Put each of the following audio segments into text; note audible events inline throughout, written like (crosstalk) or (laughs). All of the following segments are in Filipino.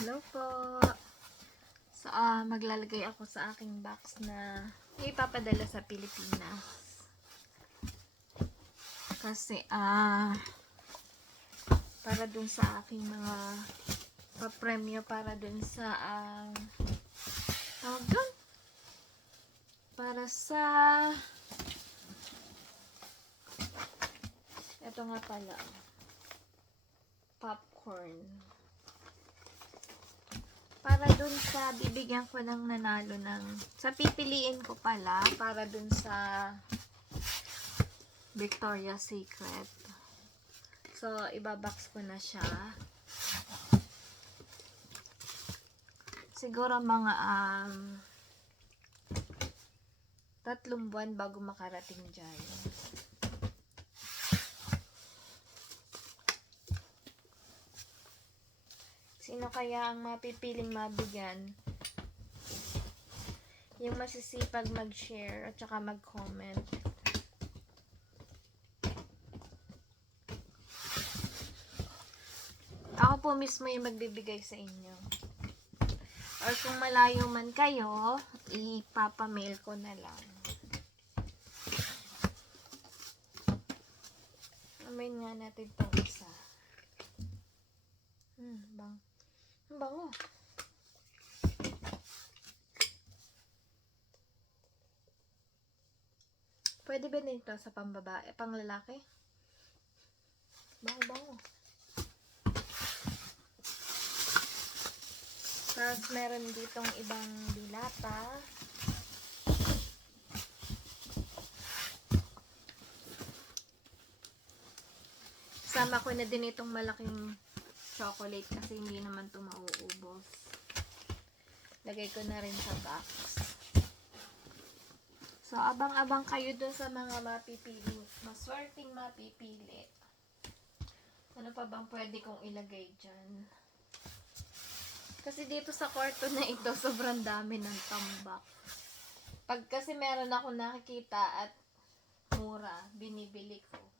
Hello po. So, ah, maglalagay ako sa aking box na ipapadala sa Pilipinas. Kasi, ah, para dun sa aking mga pa-premyo para dun sa, ah, dun? Para sa, eto nga pala, popcorn para dun sa bibigyan ko ng nanalo ng sa pipiliin ko pala para dun sa Victoria's Secret. So ibabox ko na siya. Siguro mga um tatlong buwan bago makarating dyan Sino kaya ang mapipiling mabigyan? Yung masisipag mag-share at saka mag-comment. Ako po mismo yung magbibigay sa inyo. Or kung malayo man kayo, ipapamail ko na lang. Amayin nga natin itong isa. Hmm, bang. Ang bango. Pwede ba nito sa pambabae, pang lalaki? Bango, bango. Tapos meron ditong ibang dilata. Sama ko na din itong malaking chocolate kasi hindi naman ito mauubos. Lagay ko na rin sa box. So, abang-abang kayo dun sa mga mapipili. Maswerteng mapipili. Ano pa bang pwede kong ilagay dyan? Kasi dito sa kwarto na ito, sobrang dami ng tambak. Pag kasi meron ako nakikita at mura, binibili ko.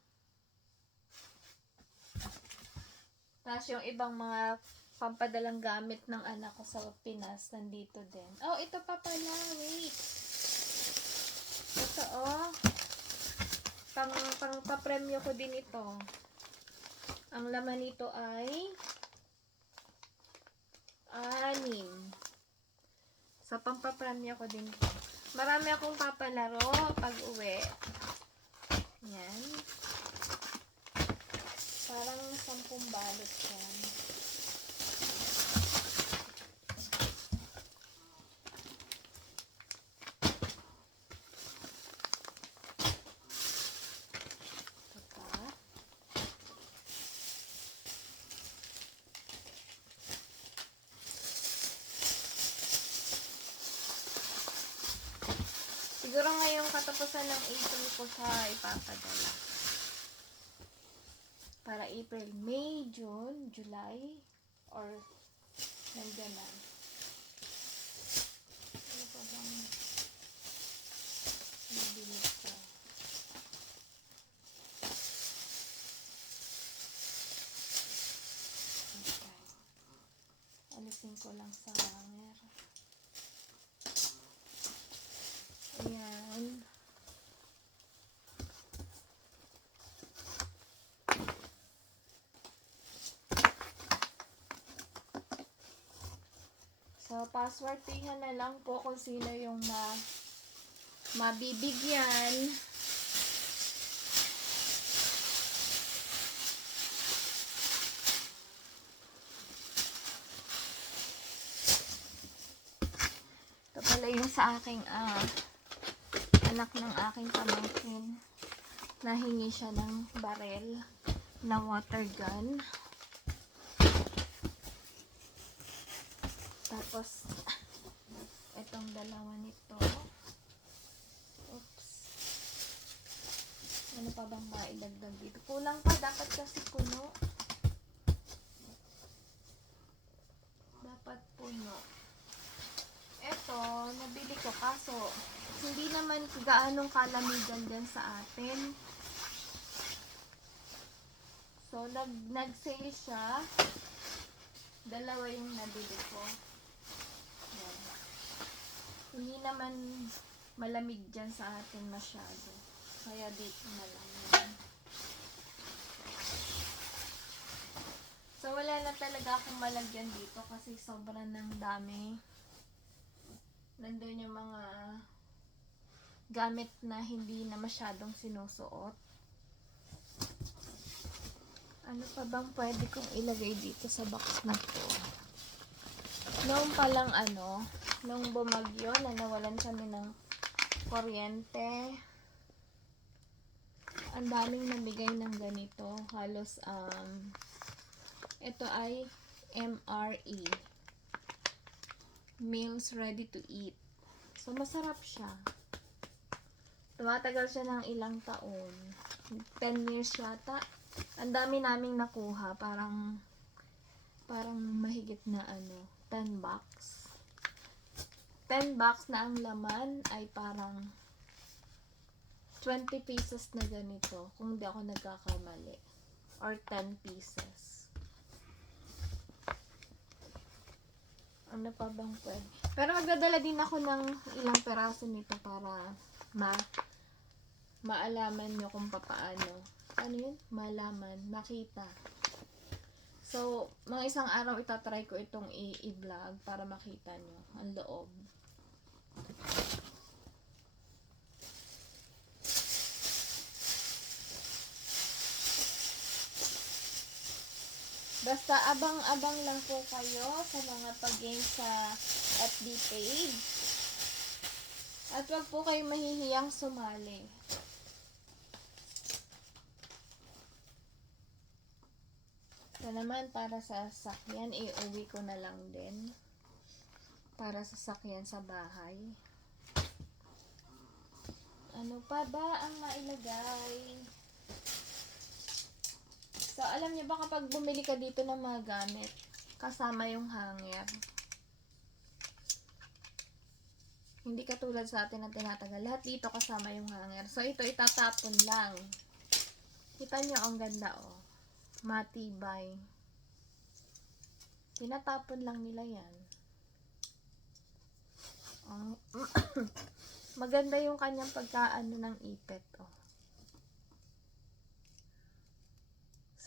Tapos yung ibang mga pampadalang gamit ng anak ko sa Pinas, nandito din. Oh, ito pa pala. Wait. Ito, oh. Pang, pang papremyo ko din ito. Ang laman nito ay anim. Sa pampapremyo ko din. Marami akong papalaro pag uwi. Yan. Parang sampung balot yan. Siguro ngayong katapusan ng April ko siya ipapadala para April, May, June, July, or nandiyan na. Ano pa bang nabili ko? Okay. Alisin ko lang sa hanger. Ayan. So, passwordingan na lang po kung sino yung ma mabibigyan. Ito pala yung sa aking ah, anak ng aking pamangkin. Nahingi siya ng barel na water gun. Tapos, itong dalawa nito. Oops. Ano pa bang mailagdag dito? Kulang pa. Dapat kasi puno. Dapat puno. Ito, nabili ko. Kaso, hindi naman gaanong kalamigan dyan sa atin. So, nag, nag-sale siya. Dalawa yung nabili ko. Hindi naman malamig dyan sa atin masyado. Kaya dito na lang. So, wala na talaga akong malagyan dito kasi sobrang ng dami. Nandun yung mga gamit na hindi na masyadong sinusuot. Ano pa bang pwede kong ilagay dito sa box na to? Noong palang ano, nung bumagyo na nawalan kami ng kuryente, ang daming namigay ng ganito. Halos, um, ito ay MRE. Meals Ready to Eat. So, masarap siya. Tumatagal siya ng ilang taon. 10 years yata. Ang dami naming nakuha. Parang, parang mahigit na ano, 10 bucks. 10 bucks na ang laman ay parang 20 pieces na ganito. Kung hindi ako nagkakamali. Or 10 pieces. Ano pa bang pwede? Pero magdadala din ako ng ilang peraso nito para ma maalaman nyo kung papaano. Ano yun? Malaman, makita. So, mga isang araw itatry ko itong i-vlog para makita nyo ang loob. Basta abang-abang lang po kayo sa mga pag-game sa FB page. At wag po kayo mahihiyang sumali. Ito naman para sa sakyan, iuwi ko na lang din. Para sa sakyan sa bahay. Ano pa ba ang mailagay? So, alam niyo ba kapag bumili ka dito ng mga gamit, kasama yung hanger. Hindi katulad sa atin na tinatagal. Lahat dito kasama yung hanger. So, ito itatapon lang. Kita niyo ang ganda, oh. Matibay. Tinatapon lang nila yan. Oh. (coughs) Maganda yung kanyang pagkaano ng ipet, oh.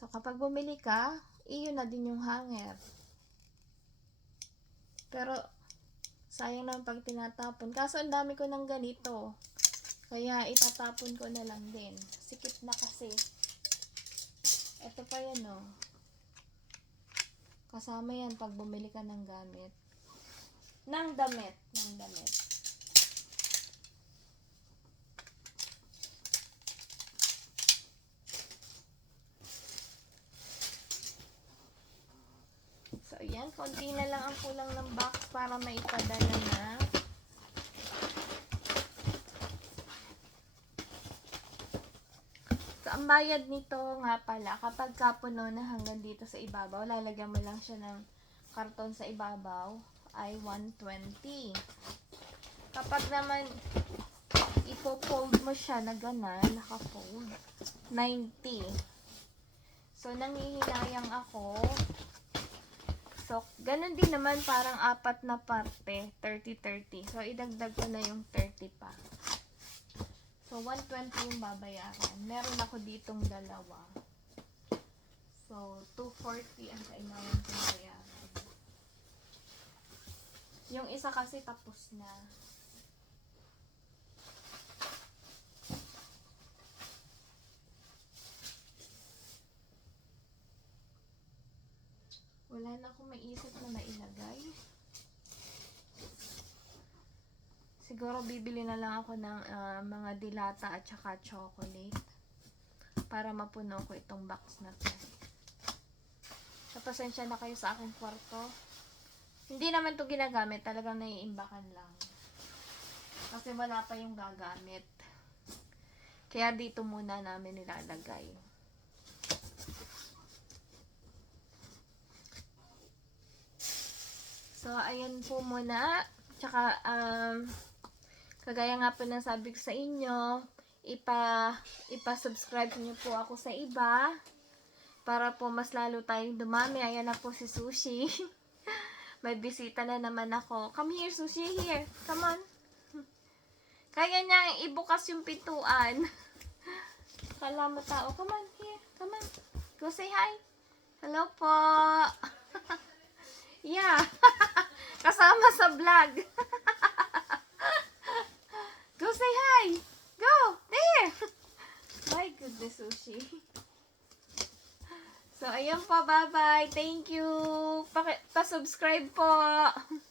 So, kapag bumili ka, iyon na din yung hanger. Pero, sayang naman pag tinatapon. Kaso, ang dami ko ng ganito. Kaya, itatapon ko na lang din. Sikip na kasi. Ito pa yan, oh. Kasama yan pag bumili ka ng gamit. Nang damit. Nang damit. So, ayan. Konti na lang ang kulang ng box para maipadala na. So, ang bayad nito nga pala, kapag kapuno na hanggang dito sa ibabaw, lalagyan mo lang siya ng karton sa ibabaw, ay 120. Kapag naman ipo-fold mo siya na ganan, naka-fold, 90. So, nangihinayang ako So, ganun din naman parang apat na parte, 30-30. So, idagdag ko na yung 30 pa. So, 120 yung babayaran. Meron ako ditong dalawa. So, 240 ang kailangan kong bayaran. Yung isa kasi tapos na. Wala na akong maisip na mailagay. Siguro bibili na lang ako ng ah, mga dilata at saka chocolate para mapuno ko itong box na to. So, pasensya na kayo sa aking kwarto. Hindi naman to ginagamit, talagang naiimbakan lang. Kasi wala pa yung gagamit. Kaya dito muna namin nilalagay. So, ayan po muna. Tsaka, um, kagaya nga po ng sabi ko sa inyo, ipa, ipa-subscribe niyo po ako sa iba para po mas lalo tayong dumami. Ayan na po si Sushi. (laughs) May bisita na naman ako. Come here, Sushi. Here. Come on. Kaya niyang ibukas yung pintuan. (laughs) Kala mo tao. Come on, here. Come on. Go say hi. Hello po. yeah. Kasama vlog. (laughs) Go say hi. Go. There. (laughs) My goodness, Sushi. So, ayan po. Bye-bye. Thank you. Pa-subscribe po. (laughs)